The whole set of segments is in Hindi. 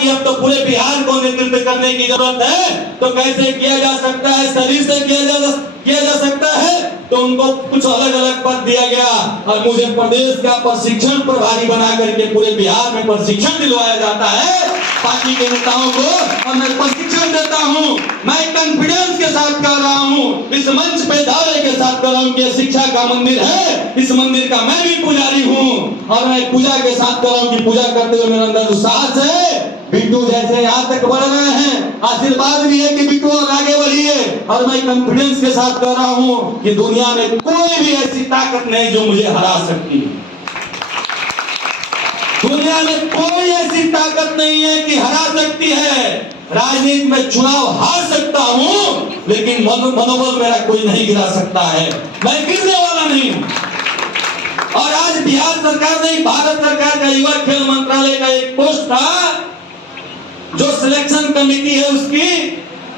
कि अब तो पूरे बिहार को नेतृत्व करने की जरूरत है, तो कैसे किया जा सकता है, शरीर से किया जा सकता है। तो उनको कुछ अलग अलग पद दिया गया और मुझे प्रदेश का प्रशिक्षण प्रभारी बना करके पूरे बिहार में प्रशिक्षण दिलवाया जाता है पार्टी के नेताओं को, और मैं प्रशिक्षण देता हूं। मैं कॉन्फिडेंस के साथ कह रहा हूं, इस मंच पे दावे के साथ कह रहा हूं कि शिक्षा का मंदिर है, इस मंदिर का मैं भी पुजारी हूं, और मैं पूजा के साथ कह रहा हूं कि पूजा करते हुए मेरे अंदर साहस है। बिट्टू जैसे यहाँ तक बढ़ रहे हैं, आशीर्वाद भी है कि बिट्टू और आगे बढ़िए, और मैं कॉन्फिडेंस के साथ कह रहा हूं कि दुनिया में कोई भी ऐसी ताकत नहीं जो मुझे हरा सकती है। दुनिया में कोई ऐसी ताकत नहीं है कि हरा सकती है। राजनीति में चुनाव हार सकता हूं, लेकिन मनोबल मेरा कोई नहीं गिरा सकता है, मैं गिरने वाला नहीं हूं। और आज बिहार सरकार ने, भारत सरकार का युवा खेल मंत्रालय का एक पोस्ट था, जो सिलेक्शन कमेटी है उसकी,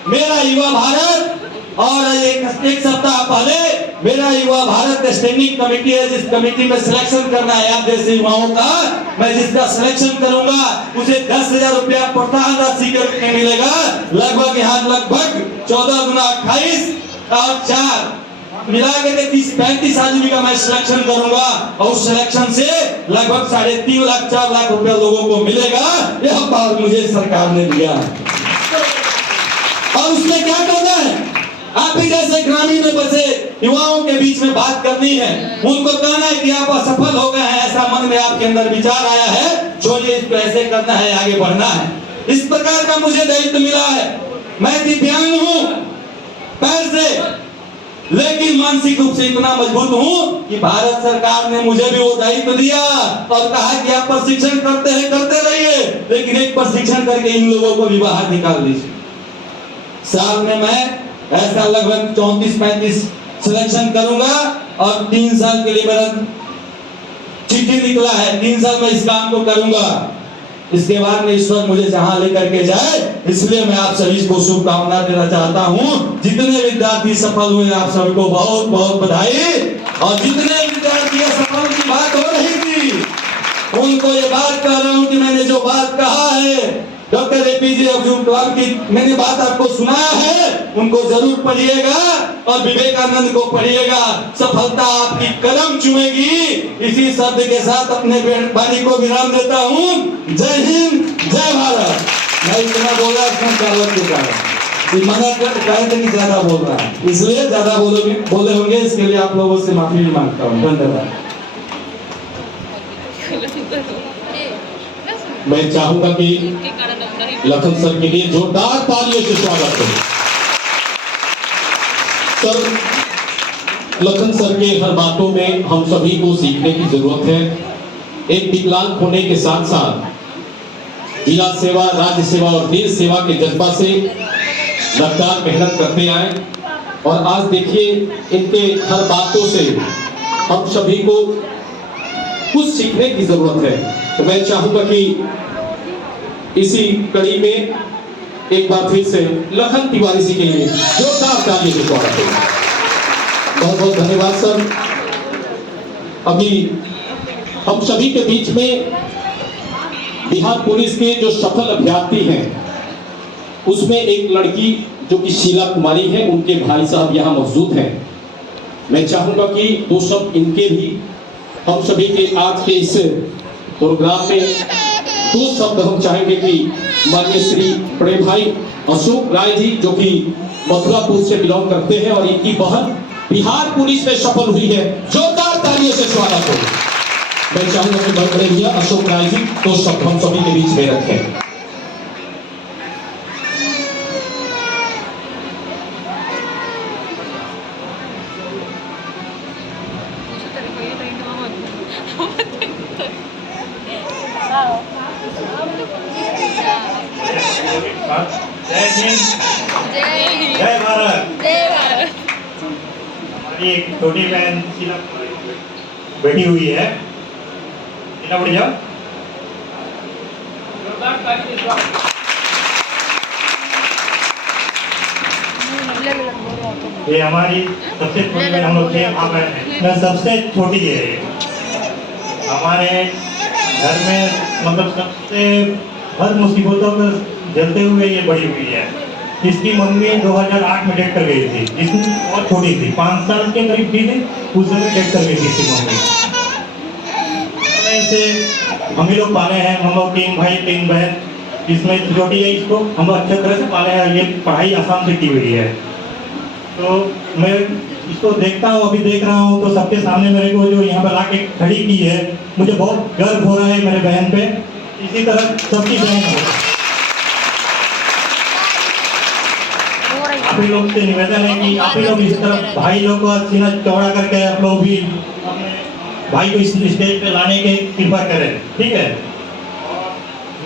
मेरा युवा भारत, और एक सप्ताह पहले मेरा युवा भारत स्टैंडिंग कमेटी है, जिस कमेटी में सिलेक्शन करना है आप जैसे युवाओं का, मैं जिसका सिलेक्शन करूंगा उसे 10,000 रुपया प्रोत्साहन राशि के मिलेगा। लगभग यहाँ लगभग 14 गुना 28 और 4 मिला के 30-35 आदमी का मैं सिलेक्शन करूंगा, और उस सिलेक्शन से लगभग 3.5 लाख 4 लाख रुपया लोगों को मिलेगा। यह बात मुझे सरकार ने दिया, और उसमें क्या करना है, आप ही जैसे ग्रामीण में बसे युवाओं के बीच में बात करनी है, उनको कहना है कि आप असफल हो गए हैं, ऐसा मन में आपके अंदर विचार आया है, छोड़िए, इसको ऐसे करना है, आगे बढ़ना है। इस प्रकार का मुझे दायित्व मिला है। मैं दिव्यांग हूं पैर से, लेकिन मानसिक रूप से इतना मजबूत हूं कि भारत सरकार ने मुझे भी वो दायित्व दिया और कहा कि आप प्रशिक्षण करते रहिए, लेकिन एक प्रशिक्षण करके इन लोगों को भी बाहर निकाल दीजिए। साल में मैं ऐसा लगभग 34-35 सिलेक्शन करूंगा, और 3 साल के लिए मेरा चिट्ठी निकला है, 3 साल में इस काम को करूंगा। इसके बाद में ईश्वर मुझे जहां लेकर के जाए, इसलिए मैं आप सभी को शुभकामना देना चाहता हूं। जितने विद्यार्थी सफल हुए आप सभी को बहुत बहुत बधाई, और जितने विद्यार्थी सफल की बात हो रही थी उनको ये बात कह रहा हूं कि मैंने जो बात कहा है डॉक्टर APJ अब्दुल कलाम की, मैंने बात आपको सुनाया है, उनको जरूर पढ़िएगा और विवेकानंद को पढ़िएगा। सफलता आपकी कदम चूमेगी। इसी शब्द के साथ अपने वाणी को विराम देता हूं। जय हिंद, जय भारत। मैं इतना बोला चावल के कारण मना कहे थे कि ज्यादा बोल रहा है, इसलिए ज्यादा बोले होंगे, इसके लिए आप लोगों से माफी भी मांगता हूँ। धन्यवाद। मैं चाहूंगा कि लखन सर के लिए जोरदार तालियों से स्वागत करें। सर, लखन सर के हर बातों में हम सभी को सीखने की जरूरत है। एक विकलांग होने के साथ साथ जिला सेवा, राज्य सेवा और देश सेवा के जज्बा से लगातार मेहनत करते आए, और आज देखिए इनके हर बातों से हम सभी को कुछ सीखने की जरूरत है। तो मैं चाहूंगा कि इसी कड़ी में एक बार फिर से लखन तिवारी जी के लिए जोरदार तालियों से स्वागत है। बहुत बहुत धन्यवाद सर। अभी हम सभी के बीच में बिहार पुलिस के जो सफल अभ्यर्थी हैं, उसमें एक लड़की जो कि शीला कुमारी है, उनके भाई साहब यहाँ मौजूद हैं। मैं चाहूंगा कि 2 शब्द इनके भी हम सभी के आज के इस प्रोग्राम में 2 शब्द हम चाहेंगे कि माननीय श्री बड़े भाई अशोक राय जी, जो कि मथुरापुर से बिलोंग करते हैं और इनकी बहन बिहार पुलिस में सफल हुई है, जोरदार तालियों से स्वागत हो। मैं चाहूंगा कि बड़े भैया अशोक राय जी 2 शब्द हम सभी के बीच में रखें। जय हिंद, जय भारत। हमारी एक छोटी बहन शीला बैठी हुई है, शीला बढ़ जाओ। ये हमारी सबसे छोटी बहन, हम लोग सबसे छोटी है। हमारे घर में मतलब सबसे हर मुसीबतों को झेलते हुए ये बड़ी हुई है। इसकी मम्मी 2008 में डेथ कर गई थी, इसमें बहुत छोटी थी, 5 साल के करीब थी, उस समय डेथ कर गई थी इसकी मम्मी। ऐसे हम ही लोग पाले हैं, हम लोग 3 भाई 3 बहन, इसमें छोटी है, इसको हम लोग अच्छे तरह से पाले हैं, ये पढ़ाई आसाम से की हुई है। तो मैं इसको देखता हूँ, अभी देख रहा हूँ तो सबके सामने मेरे को जो यहाँ पर लाके खड़ी की है, मुझे बहुत गर्व हो रहा है मेरे बहन पे। इसी तरह सबकी बहन हो। आप ही लोग से निवेदन है कि आप ही लोग इस तरह भाई लोग का सीना चौड़ा करके आप लोग भी अपने भाई को इस स्टेज पे लाने के कृपा करें, ठीक है।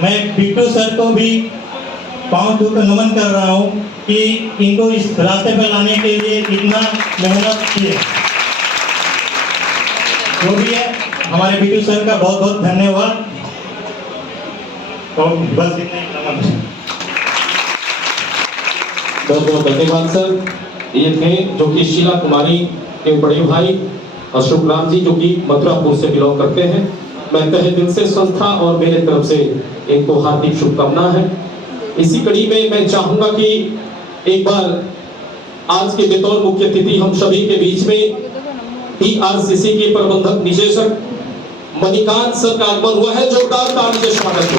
मैं बिट्टू सर को भी पाँव छू कर नमन कर रहा हूँ कि इनको इस रास्ते पे लाने के लिए इतना मेहनत की है। जो भी है हमारे बिट्टू सर का बहुत बहुत धन्यवाद। तो बस इतना ही, नमन। बहुत बहुत धन्यवाद सर। ये थे जो कि शीला कुमारी के बड़े भाई अशोक राम जी, जो कि मथुरापुर से बिलोंग करते हैं। मैं तहे दिल से संस्था और मेरे तरफ से इनको हार्दिक शुभकामना है। इसी कड़ी में मैं चाहूंगा कि एक बार आज के बतौर मुख्य अतिथि हम सभी के बीच में टीआरसीसी के प्रबंधक निदेशक मणिकांत सर का आगमन हुआ है। जोरदार ताली से स्वागत हो।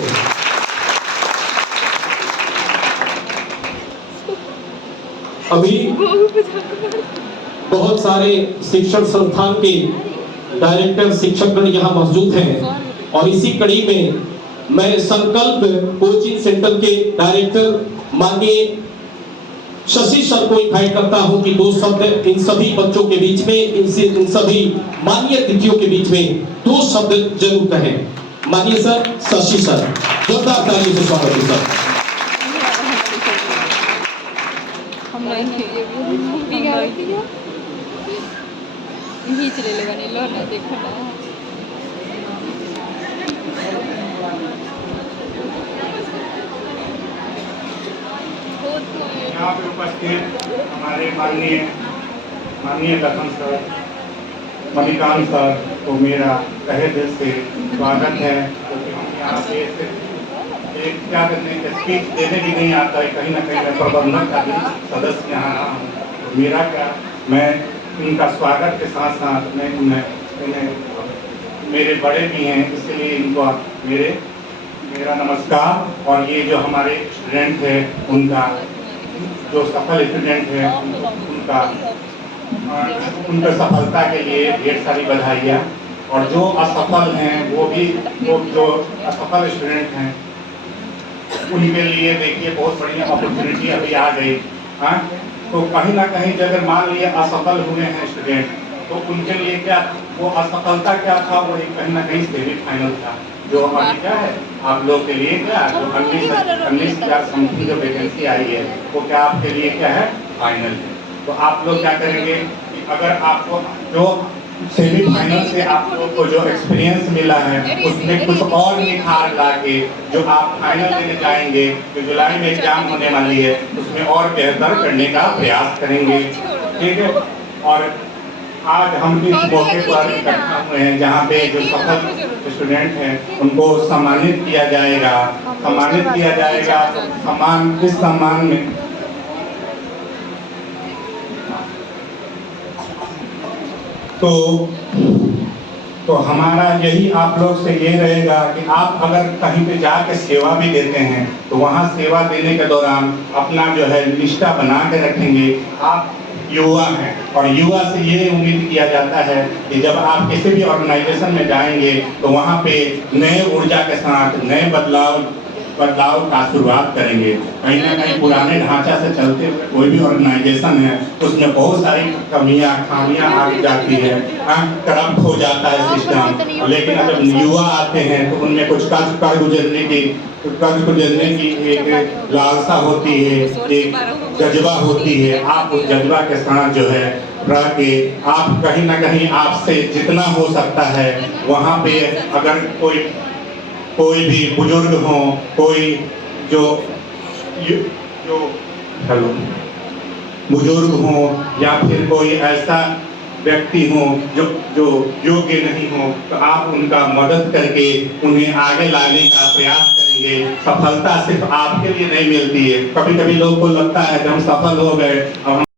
अभी बहुत सारे शिक्षण संस्थान के डायरेक्टर शिक्षकगण यहाँ मौजूद हैं और इसी कड़ी में मैं संकल्प कोचिंग सेंटर के डायरेक्टर माननीय शशि सर को इनवाइट करता हूं कि 2 शब्द इन सभी बच्चों के बीच में, इन सभी माननीय अतिथियों के बीच में 2 शब्द जरूर कहें। माननीय सर, शशि सर, जोरदार ताली से स्वागत है सर। यहाँ पे उपस्थित हमारे माननीय लखन सर, मणिकांत सर को मेरा तहे दिल से स्वागत है। क्योंकि हम यहाँ पे एक क्या करने के स्पीच देने भी नहीं आता है, कहीं ना कहीं मैं प्रबंधक का भी सदस्य यहाँ रहा हूँ। तो मेरा क्या, मैं इनका स्वागत के साथ साथ मैं इन्हें मेरे बड़े भी हैं, इसलिए इनको मेरा नमस्कार। और ये जो हमारे स्टूडेंट है, उनका जो सफल स्टूडेंट है, उनका सफलता के लिए ढेर सारी बधाइयाँ। और जो असफल हैं वो जो असफल स्टूडेंट हैं उनके लिए देखिए बहुत बढ़िया अपॉर्चुनिटी अभी आ गई। हाँ, तो कहीं ना कहीं अगर मान लिए असफल हुए हैं स्टूडेंट, तो उनके लिए क्या वो असफलता क्या था, वो एक कहीं ना कहीं सेमीफाइनल था। जो अभी क्या है आप लोग के लिए, क्या जो 19,000 समथिंग जो वैकेंसी आई है, वो क्या आपके लिए क्या है, फाइनल है। तो आप लोग क्या करेंगे कि अगर आपको जो सेमीफाइनल से आप लोग को जो एक्सपीरियंस मिला है, उसमें कुछ और निखार ला के जो आप फाइनल देने जाएंगे, जो जुलाई में एग्जाम होने वाली है, उसमें और बेहतर करने का प्रयास करेंगे, ठीक है। और आज हम इस मौके पर इकट्ठा हुए हैं जहाँ पे जो सफल स्टूडेंट हैं उनको सम्मानित किया जाएगा। इस सम्मान में तो हमारा यही आप लोग से ये रहेगा कि आप अगर कहीं पे जाके सेवा भी देते हैं, तो वहाँ सेवा देने के दौरान अपना जो है निष्ठा बना के रखेंगे। आप युवा हैं और युवा से ये उम्मीद किया जाता है कि जब आप किसी भी ऑर्गेनाइजेशन में जाएंगे तो वहाँ पे नए ऊर्जा के साथ नए बदलाव का शुरुआत करेंगे। कहीं ना कहीं पुराने ढांचा से चलते हुए कोई भी ऑर्गेनाइजेशन है उसमें बहुत सारी खामियां आ जाती है, करप्ट हो जाता है सिस्टम। लेकिन जब युवा आते हैं तो उनमें कुछ कर्ज गुजरने की एक लालसा होती है, एक जज्बा होती है। आप उस जज्बा के साथ जो है रह के आप कहीं ना कहीं आपसे जितना हो सकता है वहाँ पे अगर कोई भी बुजुर्ग हो, कोई जो बुजुर्ग हो या फिर कोई ऐसा व्यक्ति हो जो योग्य नहीं हो, तो आप उनका मदद करके उन्हें आगे लाने का प्रयास करें। ये सफलता सिर्फ आपके लिए नहीं मिलती है। कभी कभी लोग को लगता है कि हम सफल हो गए, अब